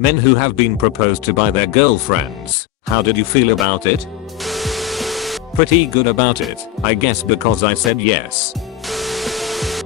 Men who have been proposed to by their girlfriends. How did you feel about it? Pretty good about it, I guess, because I said yes.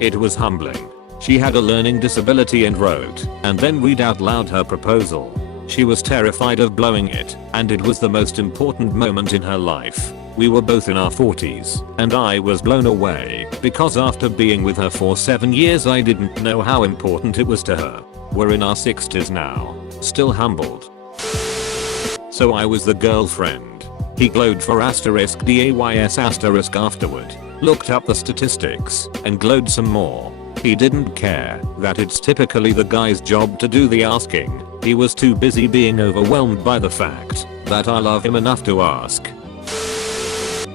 It was humbling. She had a learning disability and wrote and then read out loud her proposal. She was terrified of blowing it, and it was the most important moment in her life. We were both in our 40s, and I was blown away because after being with her for 7 years I didn't know how important it was to her. We're in our 60s now, still humbled. So I was the girlfriend. He glowed for *days* afterward, looked up the statistics, and glowed some more. He didn't care that it's typically the guy's job to do the asking. He was too busy being overwhelmed by the fact that I love him enough to ask.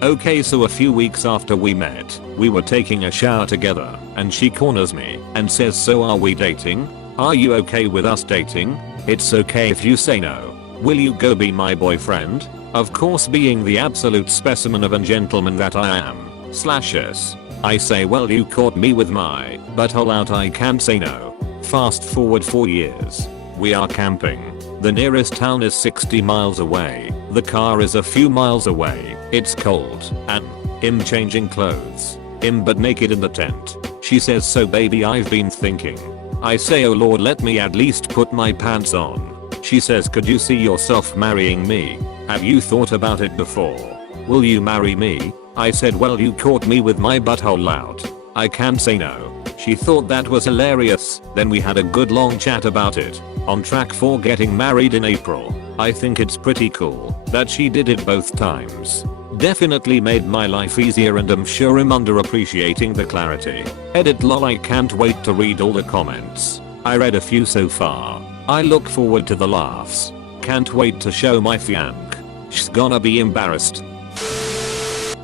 Okay, so a few weeks after we met, we were taking a shower together, and she corners me and says, "So are we dating? Are you okay with us dating? It's okay if you say no. Will you go be my boyfriend?" Of course, being the absolute specimen of a gentleman that I am, /s. I say, "Well, you caught me with my butthole out, I can't say no." Fast forward 4 years. We are camping. The nearest town is 60 miles away. The car is a few miles away. It's cold, and I'm changing clothes. I'm but naked in the tent. She says, "So baby, I've been thinking." I say, "Oh Lord, let me at least put my pants on." She says, "Could you see yourself marrying me? Have you thought about it before? Will you marry me?" I said, "Well, you caught me with my butthole out. I can't say no." She thought that was hilarious. Then we had a good long chat about it. On track for getting married in April. I think it's pretty cool that she did it both times. Definitely made my life easier, and I'm sure I'm underappreciating the clarity. Edit lol, I can't wait to read all the comments. I read a few so far. I look forward to the laughs. Can't wait to show my fianc. She's gonna be embarrassed.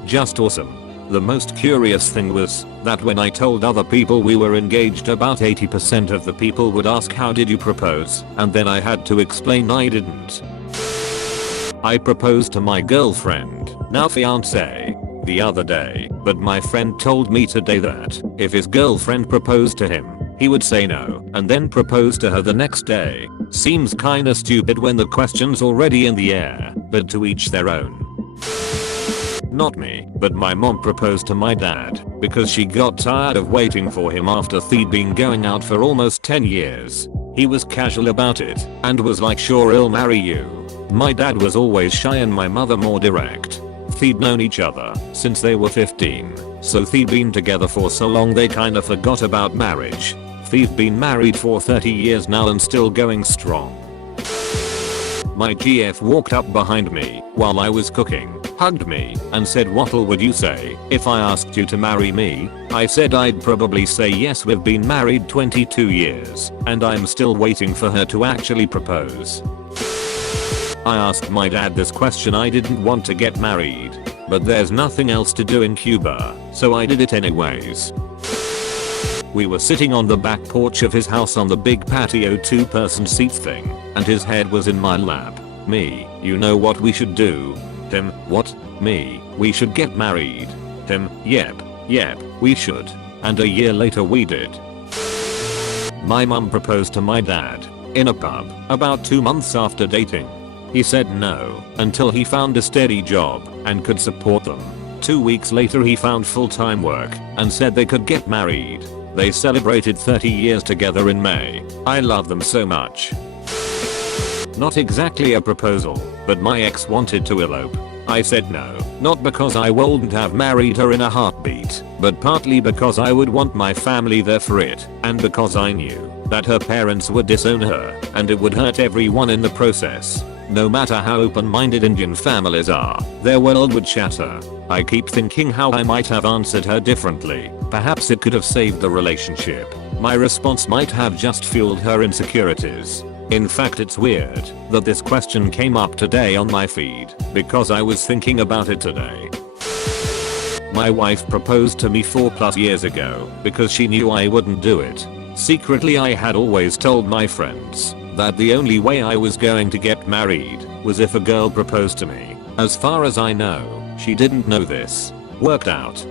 Just awesome. The most curious thing was that when I told other people we were engaged, about 80% of the people would ask, "How did you propose?" And then I had to explain I didn't. I proposed to my girlfriend, now fiance, the other day, but my friend told me today that if his girlfriend proposed to him, he would say no and then propose to her the next day. Seems kinda stupid when the question's already in the air, but to each their own. Not me, but my mom proposed to my dad because she got tired of waiting for him after they'd been going out for almost 10 years. He was casual about it and was like, "Sure, I'll marry you." My dad was always shy and my mother more direct. They'd known each other since they were 15, so they'd been together for so long they kinda forgot about marriage. They've been married for 30 years now and still going strong. My GF walked up behind me while I was cooking, hugged me, and said, "What'll would you say if I asked you to marry me?" I said I'd probably say yes. We've been married 22 years, and I'm still waiting for her to actually propose. I asked my dad this question. I didn't want to get married, but there's nothing else to do in Cuba, so I did it anyways. We were sitting on the back porch of his house on the big patio 2-person seat thing, and his head was in my lap. Me, "You know what we should do?" Him, "What?" Me, "We should get married." Him, yep, we should." And a year later we did. My mum proposed to my dad in a pub about 2 months after dating. He said no until he found a steady job and could support them. 2 weeks later he found full-time work and said they could get married. They celebrated 30 years together in May. I love them so much. Not exactly a proposal, but my ex wanted to elope. I said no, not because I wouldn't have married her in a heartbeat, but partly because I would want my family there for it, and because I knew that her parents would disown her, and it would hurt everyone in the process. No matter how open-minded Indian families are, their world would shatter. I keep thinking how I might have answered her differently. Perhaps it could have saved the relationship. My response might have just fueled her insecurities. In fact, it's weird that this question came up today on my feed because I was thinking about it today. My wife proposed to me 4+ years ago because she knew I wouldn't do it. Secretly, I had always told my friends that the only way I was going to get married was if a girl proposed to me. As far as I know, she didn't know this. Worked out.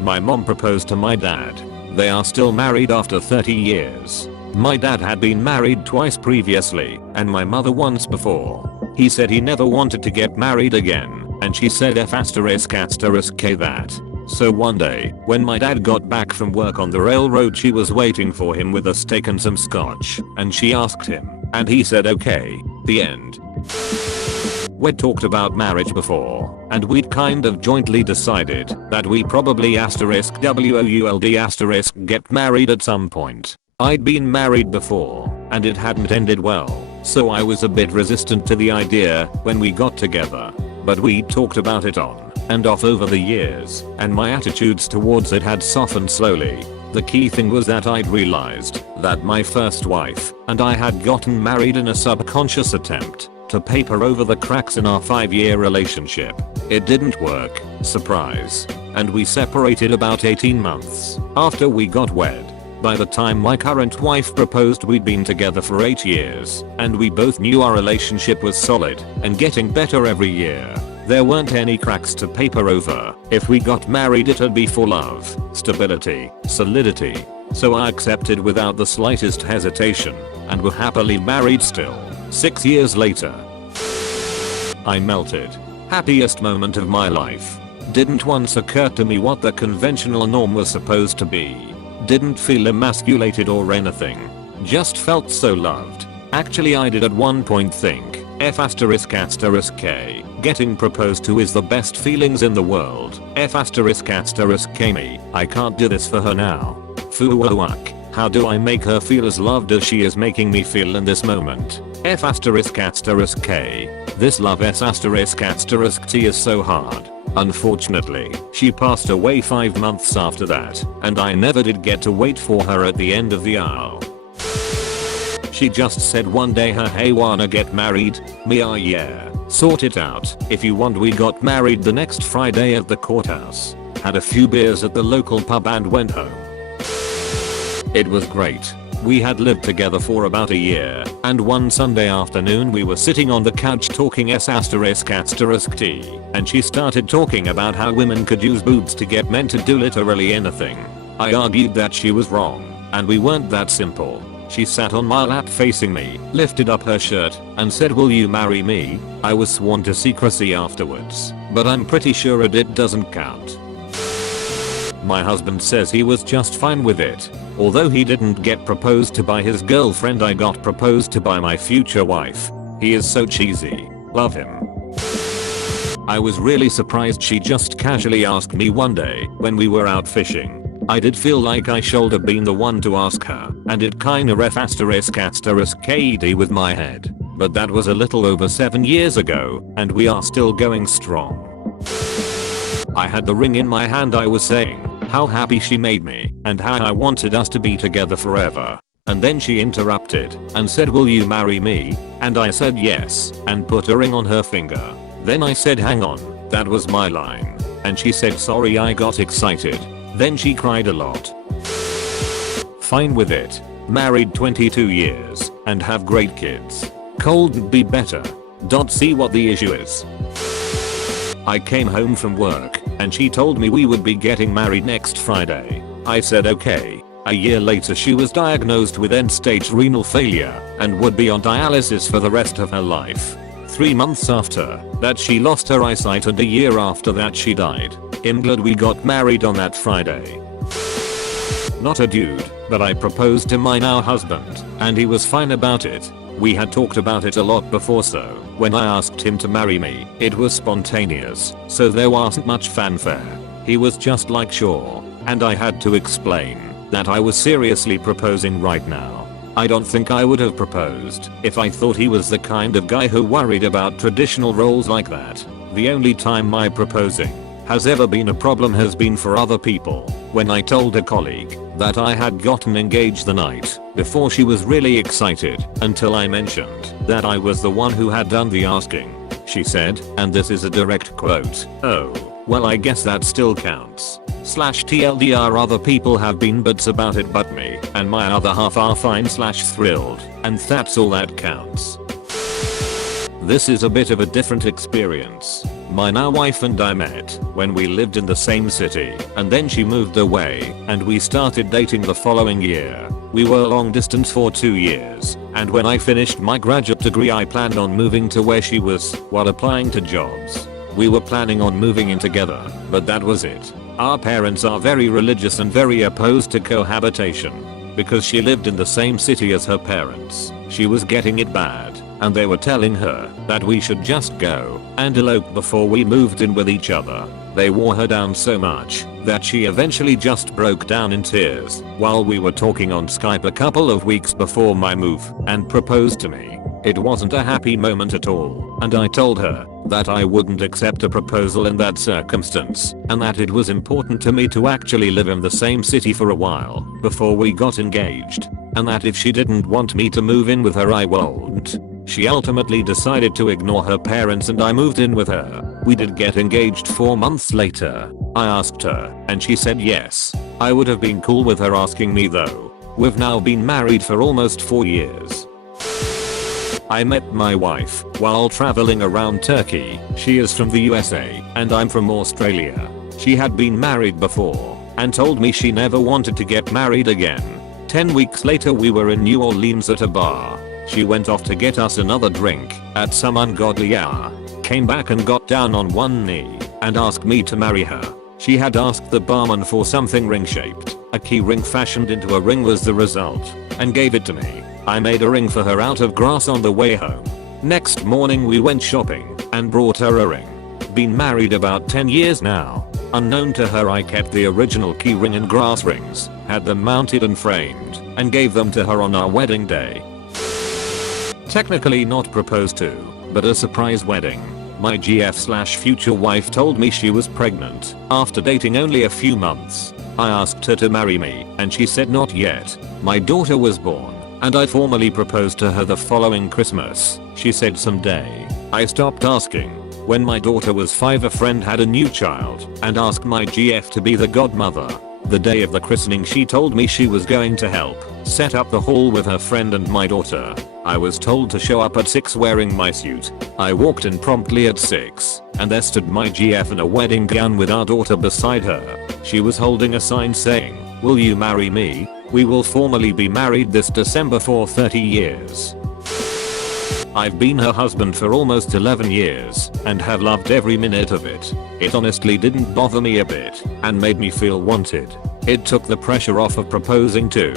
My mom proposed to my dad. They are still married after 30 years. My dad had been married twice previously and my mother once before. He said he never wanted to get married again, and she said F***** that. So one day, when my dad got back from work on the railroad, she was waiting for him with a steak and some scotch, and she asked him, and he said okay. The end. We'd talked about marriage before, and we'd kind of jointly decided that we probably WOULD get married at some point. I'd been married before, and it hadn't ended well, so I was a bit resistant to the idea when we got together. But we talked about it on and off over the years, and my attitudes towards it had softened slowly. The key thing was that I'd realized that my first wife and I had gotten married in a subconscious attempt to paper over the cracks in our 5-year relationship. It didn't work, surprise, and we separated about 18 months after we got wed. By the time my current wife proposed, we'd been together for 8 years, and we both knew our relationship was solid and getting better every year. There weren't any cracks to paper over. If we got married, it'd be for love, stability, solidity. So I accepted without the slightest hesitation, and were happily married still. 6 years later, I melted. Happiest moment of my life. Didn't once occur to me what the conventional norm was supposed to be. Didn't feel emasculated or anything. Just felt so loved. Actually, I did at one point think, F***K, getting proposed to is the best feelings in the world. F***K me, I can't do this for her now. Fuck. How do I make her feel as loved as she is making me feel in this moment? F***K. This love S***T is so hard. Unfortunately, she passed away 5 months after that, and I never did get to wait for her at the end of the aisle. She just said one day, hey, wanna get married? Me, yeah. Sort it out. If you want. We got married the next Friday at the courthouse. Had a few beers at the local pub and went home. It was great. We had lived together for about a year, and one Sunday afternoon we were sitting on the couch talking S***T, and she started talking about how women could use boobs to get men to do literally anything. I argued that she was wrong, and we weren't that simple. She sat on my lap facing me, lifted up her shirt, and said, "Will you marry me?" I was sworn to secrecy afterwards, but I'm pretty sure it doesn't count. My husband says he was just fine with it. Although he didn't get proposed to by his girlfriend, I got proposed to by my future wife. He is so cheesy. Love him. I was really surprised she just casually asked me one day when we were out fishing. I did feel like I should have been the one to ask her, and it kinda ***KED with my head. But that was a little over 7 years ago, and we are still going strong. I had the ring in my hand. I was saying how happy she made me and how I wanted us to be together forever. And then she interrupted and said, "Will you marry me?" And I said yes and put a ring on her finger. Then I said, "Hang on, that was my line." And she said, "Sorry, I got excited." Then she cried a lot. Fine with it. Married 22 years and have great kids. Couldn't be better. See what the issue is. I came home from work and she told me we would be getting married next Friday. I said okay. A year later she was diagnosed with end-stage renal failure and would be on dialysis for the rest of her life. 3 months after that she lost her eyesight, and a year after that she died. I'm glad we got married on that Friday. Not a dude, but I proposed to my now husband, and he was fine about it. We had talked about it a lot before, so when I asked him to marry me, it was spontaneous, so there wasn't much fanfare. He was just like sure, and I had to explain that I was seriously proposing right now. I don't think I would have proposed if I thought he was the kind of guy who worried about traditional roles like that. The only time my proposing has ever been a problem has been for other people. When I told a colleague that I had gotten engaged the night before, she was really excited until I mentioned that I was the one who had done the asking. She said, and this is a direct quote, "Oh, well, I guess that still counts. /TLDR other people have been butts about it, but me and my other half are fine /thrilled, and that's all that counts." This is a bit of a different experience. My now wife and I met when we lived in the same city, and then she moved away and we started dating the following year. We were long distance for 2 years, and when I finished my graduate degree I planned on moving to where she was while applying to jobs. We were planning on moving in together, but that was it. Our parents are very religious and very opposed to cohabitation. Because she lived in the same city as her parents, she was getting it bad, and they were telling her that we should just go and elope before we moved in with each other. They wore her down so much that she eventually just broke down in tears while we were talking on Skype a couple of weeks before my move and proposed to me. It wasn't a happy moment at all, and I told her that I wouldn't accept a proposal in that circumstance and that it was important to me to actually live in the same city for a while before we got engaged, and that if she didn't want me to move in with her I won't. She ultimately decided to ignore her parents and I moved in with her. We did get engaged 4 months later. I asked her and she said yes. I would have been cool with her asking me though. We've now been married for almost 4 years. I met my wife while traveling around Turkey. She is from the USA and I'm from Australia. She had been married before and told me she never wanted to get married again. 10 weeks later we were in New Orleans at a bar. She went off to get us another drink at some ungodly hour, came back and got down on one knee and asked me to marry her. She had asked the barman for something ring shaped. A key ring fashioned into a ring was the result, and gave it to me. I made a ring for her out of grass on the way home. Next morning we went shopping and brought her a ring. Been married about 10 years now. Unknown to her I kept the original key ring and grass rings, had them mounted and framed, and gave them to her on our wedding day. Technically not proposed to, but a surprise wedding. My GF/future wife told me she was pregnant after dating only a few months. I asked her to marry me and she said not yet. My daughter was born and I formally proposed to her the following Christmas. She said someday. I stopped asking. When my daughter was 5 a friend had a new child and asked my GF to be the godmother. The day of the christening she told me she was going to help set up the hall with her friend and my daughter. I was told to show up at 6 wearing my suit. I walked in promptly at 6 and there stood my GF in a wedding gown with our daughter beside her. She was holding a sign saying, "Will you marry me? We will formally be married this December for 30 years." I've been her husband for almost 11 years and have loved every minute of it. It honestly didn't bother me a bit and made me feel wanted. It took the pressure off of proposing too.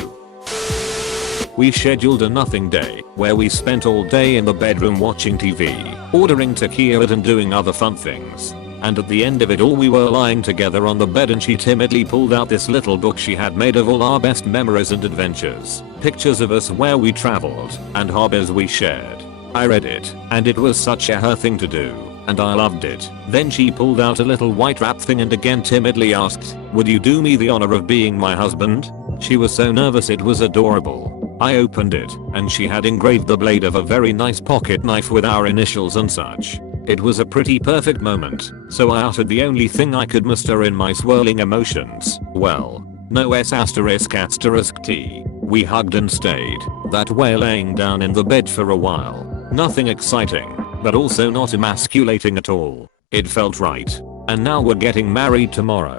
We scheduled a nothing day where we spent all day in the bedroom watching TV, ordering tequila and doing other fun things. And at the end of it all we were lying together on the bed and she timidly pulled out this little book she had made of all our best memories and adventures. Pictures of us where we traveled and hobbies we shared. I read it and it was such a her thing to do and I loved it. Then she pulled out a little white wrap thing and again timidly asked, "Would you do me the honor of being my husband?" She was so nervous it was adorable. I opened it and she had engraved the blade of a very nice pocket knife with our initials and such. It was a pretty perfect moment, so I uttered the only thing I could muster in my swirling emotions. Well, no S***T. We hugged and stayed that way laying down in the bed for a while. Nothing exciting, but also not emasculating at all. It felt right. And now we're getting married tomorrow.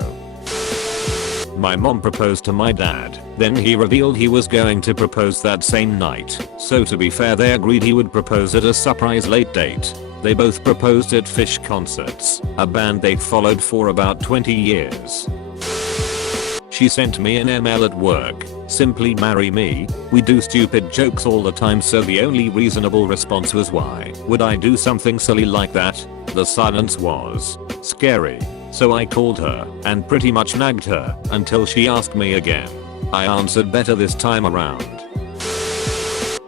My mom proposed to my dad, then he revealed he was going to propose that same night. So to be fair they agreed he would propose at a surprise late date. They both proposed at Fish Concerts, a band they followed for about 20 years. She sent me an email at work, "Simply marry me." We do stupid jokes all the time so the only reasonable response was why would I do something silly like that? The silence was scary. So I called her and pretty much nagged her until she asked me again. I answered better this time around.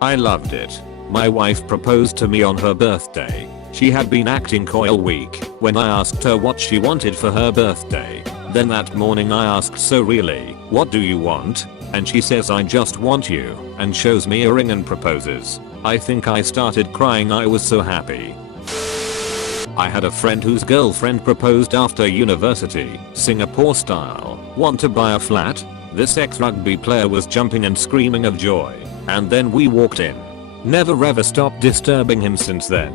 I loved it. My wife proposed to me on her birthday. She had been acting coy all week when I asked her what she wanted for her birthday. Then that morning I asked, "So really, what do you want?" And she says, "I just want you," and shows me a ring and proposes. I think I started crying, I was so happy. I had a friend whose girlfriend proposed after university, Singapore style. "Want to buy a flat?" This ex-rugby player was jumping and screaming of joy. And then we walked in. Never ever stopped disturbing him since then.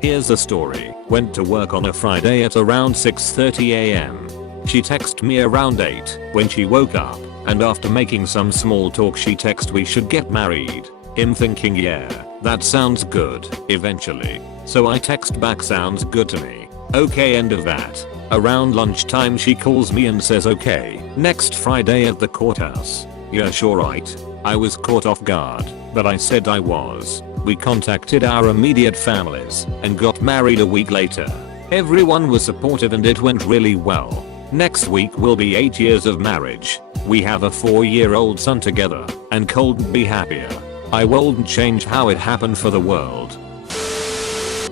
Here's a story. Went to work on a Friday at around 6:30 am. She texted me around 8 when she woke up and after making some small talk she texted we should get married. Him thinking yeah, that sounds good, eventually. So I text back sounds good to me. Okay, end of that. Around lunchtime she calls me and says okay, next Friday at the courthouse. Yeah sure right. I was caught off guard, but I said I was. We contacted our immediate families and got married a week later. Everyone was supportive and it went really well. Next week will be 8 years of marriage. We have a 4-year-old son together and couldn't be happier. I wouldn't change how it happened for the world.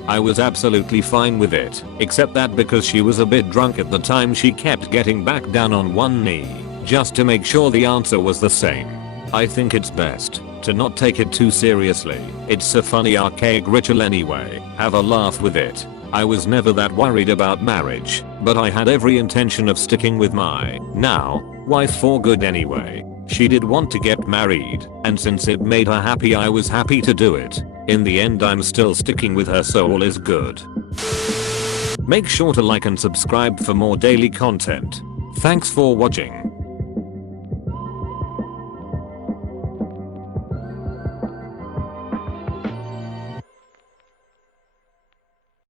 I was absolutely fine with it, except that because she was a bit drunk at the time she kept getting back down on one knee, just to make sure the answer was the same. I think it's best to not take it too seriously. It's a funny archaic ritual anyway, have a laugh with it. I was never that worried about marriage, but I had every intention of sticking with my now wife for good anyway. She did want to get married, and since it made her happy I was happy to do it. In the end I'm still sticking with her so all is good. Make sure to like and subscribe for more daily content. Thanks for watching.